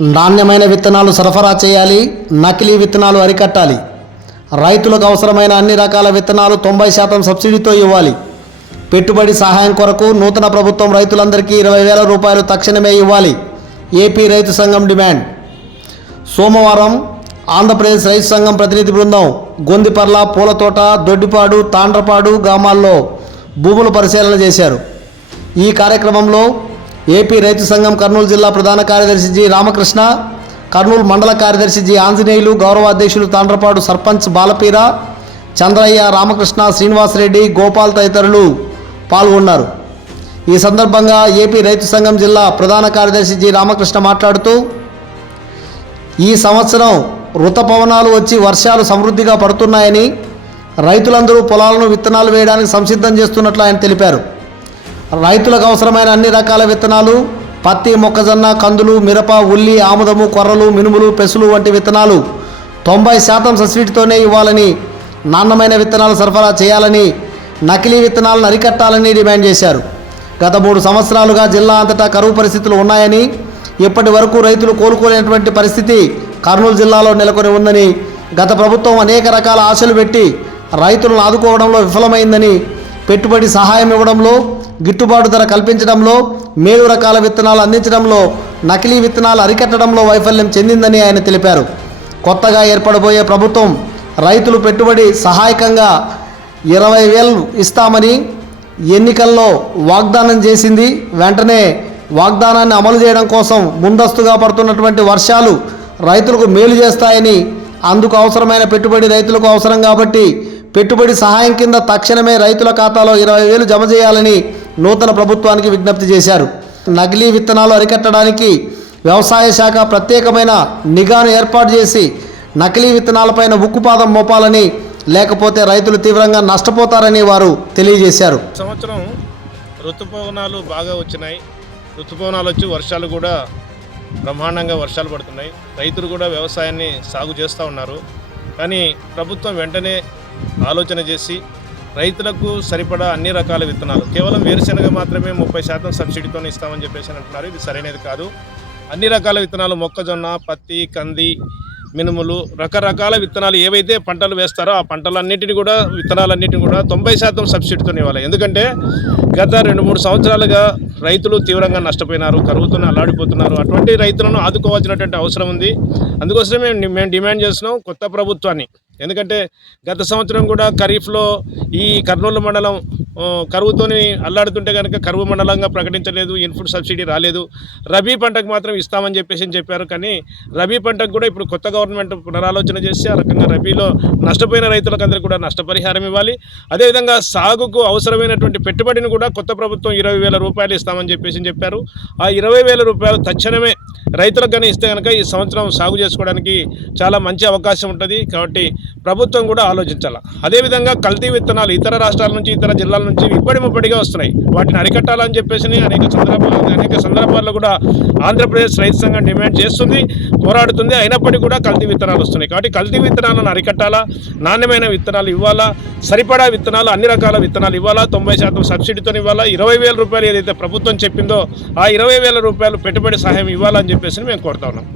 నాణ్యమైన విత్తనాలు సరఫరా చేయాలి, నకిలీ విత్తనాలు అరికట్టాలి. రైతులకు అవసరమైన అన్ని రకాల విత్తనాలు 90% సబ్సిడీతో ఇవ్వాలి. పెట్టుబడి సహాయం కొరకు నూతన ప్రభుత్వం రైతులందరికీ 20,000 రూపాయలు తక్షణమే ఇవ్వాలి. ఏపీ రైతు సంఘం డిమాండ్. సోమవారం ఆంధ్రప్రదేశ్ రైతు సంఘం ప్రతినిధి బృందం గొందిపర్ల, పూలతోట, దొడ్డిపాడు, తాండ్రపాడు గ్రామాల్లో భూములు పరిశీలన చేశారు. ఈ కార్యక్రమంలో ఏపీ రైతు సంఘం కర్నూలు జిల్లా ప్రధాన కార్యదర్శి జి రామకృష్ణ, కర్నూలు మండల కార్యదర్శి జి ఆంజనేయులు, గౌరవ అధ్యక్షులు తాండ్రపాడు సర్పంచ్ బాలపీర, చంద్రయ్య, రామకృష్ణ, శ్రీనివాసరెడ్డి, గోపాల్ తదితరులు పాల్గొన్నారు. ఈ సందర్భంగా ఏపీ రైతు సంఘం జిల్లా ప్రధాన కార్యదర్శి జి రామకృష్ణ మాట్లాడుతూ, ఈ సంవత్సరం ఋతుపవనాలు వచ్చి వర్షాలు సమృద్ధిగా పడుతున్నాయని రైతులందరూ పొలాలను విత్తనాలు వేయడానికి సంసిద్ధం చేస్తున్నట్లు ఆయన తెలిపారు. రైతులకు అవసరమైన అన్ని రకాల విత్తనాలు పత్తి, మొక్కజొన్న, కందులు, మిరప, ఉల్లి, ఆముదము, కొర్రలు, మినుములు, పెసులు వంటి విత్తనాలు 90% సబ్సిడీతోనే ఇవ్వాలని, నాణ్యమైన విత్తనాలు సరఫరా చేయాలని, నకిలీ విత్తనాలను అరికట్టాలని డిమాండ్ చేశారు. గత 3 సంవత్సరాలుగా జిల్లా అంతటా కరువు పరిస్థితులు ఉన్నాయని, ఇప్పటి వరకు రైతులు కోలుకోలేనటువంటి పరిస్థితి కర్నూలు జిల్లాలో నెలకొని ఉందని, గత ప్రభుత్వం అనేక రకాల ఆశలు పెట్టి రైతులను ఆదుకోవడంలో విఫలమైందని, పెట్టుబడి సహాయం ఇవ్వడంలో, గిట్టుబాటు ధర కల్పించడంలో, మేలు రకాల విత్తనాలు అందించడంలో, నకిలీ విత్తనాలు అరికట్టడంలో వైఫల్యం చెందిందని ఆయన తెలిపారు. కొత్తగా ఏర్పడబోయే ప్రభుత్వం రైతులు పెట్టుబడి సహాయకంగా 20,000 ఇస్తామని ఎన్నికల్లో వాగ్దానం చేసింది. వెంటనే వాగ్దానాన్ని అమలు చేయడం కోసం ముందస్తుగా పడుతున్నటువంటి వర్షాలు రైతులకు మేలు చేస్తాయని, అందుకు అవసరమైన పెట్టుబడి రైతులకు అవసరం కాబట్టి పెట్టుబడి సహాయం కింద తక్షణమే రైతుల ఖాతాలో 20,000 జమ చేయాలని నూతన ప్రభుత్వానికి విజ్ఞప్తి చేశారు. నకిలీ విత్తనాలు అరికట్టడానికి వ్యవసాయ శాఖ ప్రత్యేకమైన నిఘాను ఏర్పాటు చేసి నకిలీ విత్తనాలపైన ఉక్కుపాదం మోపాలని, లేకపోతే రైతులు తీవ్రంగా నష్టపోతారని వారు తెలియజేశారు. సంవత్సరం ఋతుపవనాలు బాగా వచ్చినాయి. ఋతుపవనాలు వచ్చి వర్షాలు కూడా బ్రహ్మాండంగా వర్షాలు పడుతున్నాయి. రైతులు కూడా వ్యవసాయాన్ని సాగు చేస్తూ ఉన్నారు. కానీ ప్రభుత్వం వెంటనే ఆలోచన చేసి రైతులకు సరిపడా అన్ని రకాల విత్తనాలు, కేవలం వేరుశెనగ మాత్రమే 30% సబ్సిడీతో ఇస్తామని చెప్పేసి అంటున్నారు. ఇది సరైనది కాదు. అన్ని రకాల విత్తనాలు, మొక్కజొన్న, పత్తి, కంది, మినుములు, రకరకాల విత్తనాలు ఏవైతే పంటలు వేస్తారో ఆ పంటలన్నింటినీ కూడా, విత్తనాలన్నింటినీ కూడా 90% సబ్సిడీతో ఇవ్వాలి. ఎందుకంటే గత 2-3 సంవత్సరాలుగా రైతులు తీవ్రంగా నష్టపోయినారు, కరువుతో అల్లాడిపోతున్నారు. అటువంటి రైతులను ఆదుకోవాల్సినటువంటి అవసరం ఉంది. అందుకోసమే మేము డిమాండ్ చేస్తున్నాం కొత్త ప్రభుత్వాన్ని. ఎందుకంటే గత సంవత్సరం కూడా ఖరీఫ్లో ఈ కర్నూలు మండలం కరువుతోని అల్లాడుతుంటే కనుక కరువు మండలంగా ప్రకటించలేదు, ఇన్పుట్ సబ్సిడీ రాలేదు. రబీ పంటకు మాత్రం ఇస్తామని చెప్పేసి చెప్పారు. కానీ రబీ పంటకు కూడా ఇప్పుడు కొత్త గవర్నమెంట్ పునరాలోచన చేసి ఆ రకంగా రబీలో నష్టపోయిన రైతులకు అందరికీ కూడా నష్టపరిహారం ఇవ్వాలి. అదేవిధంగా సాగుకు అవసరమైనటువంటి పెట్టుబడిని కూడా కొత్త ప్రభుత్వం 20,000 రూపాయలు ఇస్తామని చెప్పేసి చెప్పారు. ఆ 20,000 రూపాయలు తక్షణమే రైతులకు కానీ ఇస్తే కనుక ఈ సంవత్సరం సాగు చేసుకోవడానికి చాలా మంచి అవకాశం ఉంటుంది. కాబట్టి ప్రభుత్వం కూడా ఆలోచించాలి. అదేవిధంగా కల్తీ విత్తనాలు ఇతర రాష్ట్రాల నుంచి, ఇతర జిల్లాల నుంచి ఇప్పటిగా వస్తున్నాయి. వాటిని అరికట్టాలని చెప్పేసి అనేక సందర్భాల్లో కూడా ఆంధ్రప్రదేశ్ రైతు సంఘం డిమాండ్ చేస్తుంది, పోరాడుతుంది. అయినప్పటికీ కూడా కల్తీ విత్తనాలు వస్తున్నాయి. కాబట్టి కల్తీ విత్తనాలను అరికట్టాలా, నాణ్యమైన విత్తనాలు ఇవ్వాలా, సరిపడా విత్తనాలు, అన్ని రకాల విత్తనాలు ఇవ్వాలా, 90% సబ్సిడీతో ఇవ్వాలా. 20,000 రూపాయలు ఏదైతే ప్రభుత్వం చెప్పిందో ఆ 20,000 రూపాయలు పెట్టుబడి సహాయం ఇవ్వాలని చెప్పేసి మేము కోరుతా ఉన్నాం.